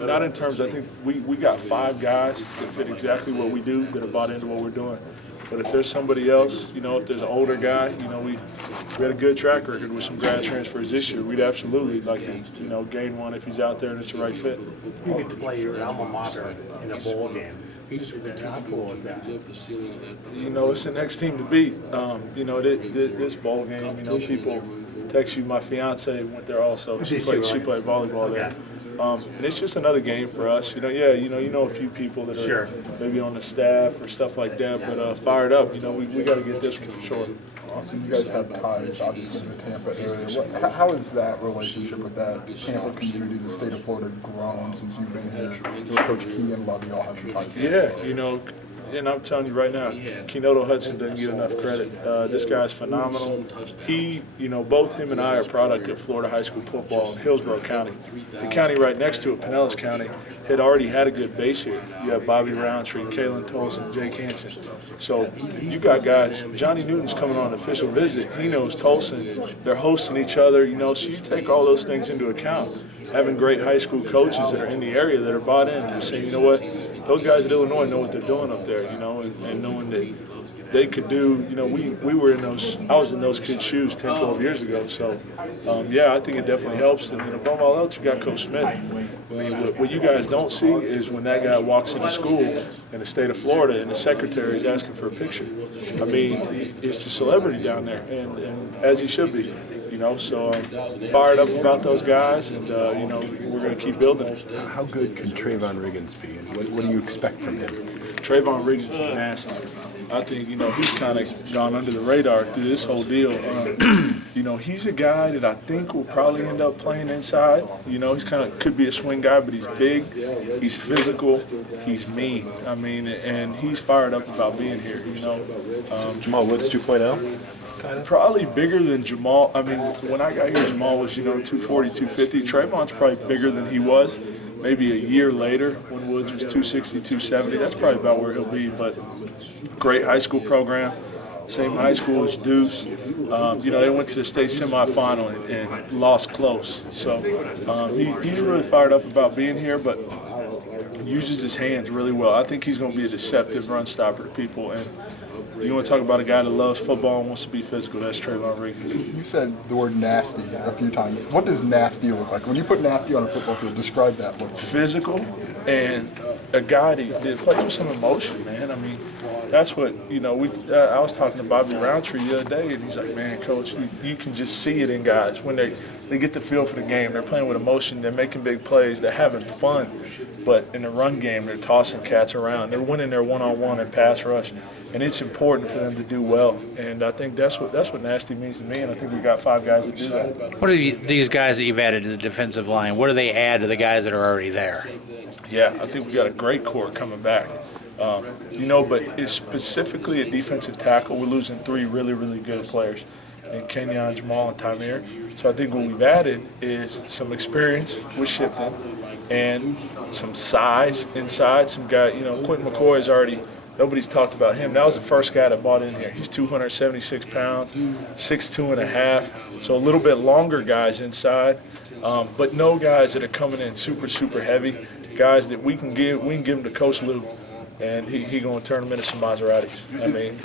Not in terms, I think we got 5 guys that fit exactly what we do, that are bought into what we're doing. But if there's somebody else, if there's an older guy, we had a good track record with some grad transfers this year. We'd absolutely like to, gain one if he's out there and it's the right fit. You get to play your alma mater in a bowl game. How cool is that? It's the next team to beat. This bowl game, people text you. My fiance went there also. She played volleyball there. And it's just another game for us. You know a few people that are maybe on the staff or stuff like that, but fired up. We got to get this one for sure. Awesome. You guys have ties, obviously, in the Tampa area. How is that relationship with that Tampa community, the state of Florida, grown since you've been here? Coach Key and Love, you all have some ties. Yeah, and I'm telling you right now, Kenoto Hudson doesn't get enough credit. This guy's phenomenal. He, both him and I are product of Florida high school football in Hillsborough County. The county right next to it, Pinellas County, had already had a good base here. You have Bobby Roundtree, Kalen Tolson, Jake Hansen. So you got guys. Johnny Newton's coming on an official visit. He knows Tolson. They're hosting each other, so you take all those things into account. Having great high school coaches that are in the area that are bought in and saying, those guys at Illinois know what they're doing up there, and knowing that they could do, we were in those, I was in those kids' shoes 10, 12 years ago. So, I think it definitely helps. And then above all else, you got Coach Smith. I mean, what you guys don't see is when that guy walks into school in the state of Florida and the secretary is asking for a picture. I mean, it's a celebrity down there, and as he should be. So fired up about those guys, and we're going to keep building it. How good can Trayvon Riggins be, and what do you expect from him? Trayvon Riggins is nasty. I think he's kind of gone under the radar through this whole deal. He's a guy that I think will probably end up playing inside. He's could be a swing guy, but he's big, he's physical, he's mean. I mean, and he's fired up about being here. Jamal Woods 2.0. Probably bigger than Jamal. I mean, when I got here, Jamal was, 240, 250. Trayvon's probably bigger than he was. Maybe a year later when Woods was 260, 270. That's probably about where he'll be. But great high school program. Same high school as Deuce. They went to the state semifinal and lost close. So he's really fired up about being here, but uses his hands really well. I think he's going to be a deceptive run stopper to people. And you want to talk about a guy that loves football and wants to be physical, that's Trayvon Riggins. You said the word nasty a few times. What does nasty look like? When you put nasty on a football field, describe that look. Physical and a guy that plays with some emotion, man. I mean, that's what, I was talking to Bobby Roundtree the other day, and he's like, man, Coach, you can just see it in guys. When they get the feel for the game, they're playing with emotion, they're making big plays, they're having fun. But in the run game, they're tossing cats around. They're winning their one-on-one and pass rush. And it's important for them to do well, and I think that's what nasty means to me. And I think we got 5 guys that do that. What are these guys that you've added to the defensive line? What do they add to the guys that are already there? Yeah, I think we got a great core coming back. But it's specifically at defensive tackle, we're losing 3 really, really good players, and Kenyon, Jamal, and Tamir. So I think what we've added is some experience with Shipton and some size inside. Some guy, Quentin McCoy is already. Nobody's talked about him. That was the first guy that bought in here. He's 276 pounds, 6'2½". So a little bit longer guys inside, but no guys that are coming in super, super heavy. Guys that we can give them to Coach Lou, and he going to turn them into some Maseratis. I mean.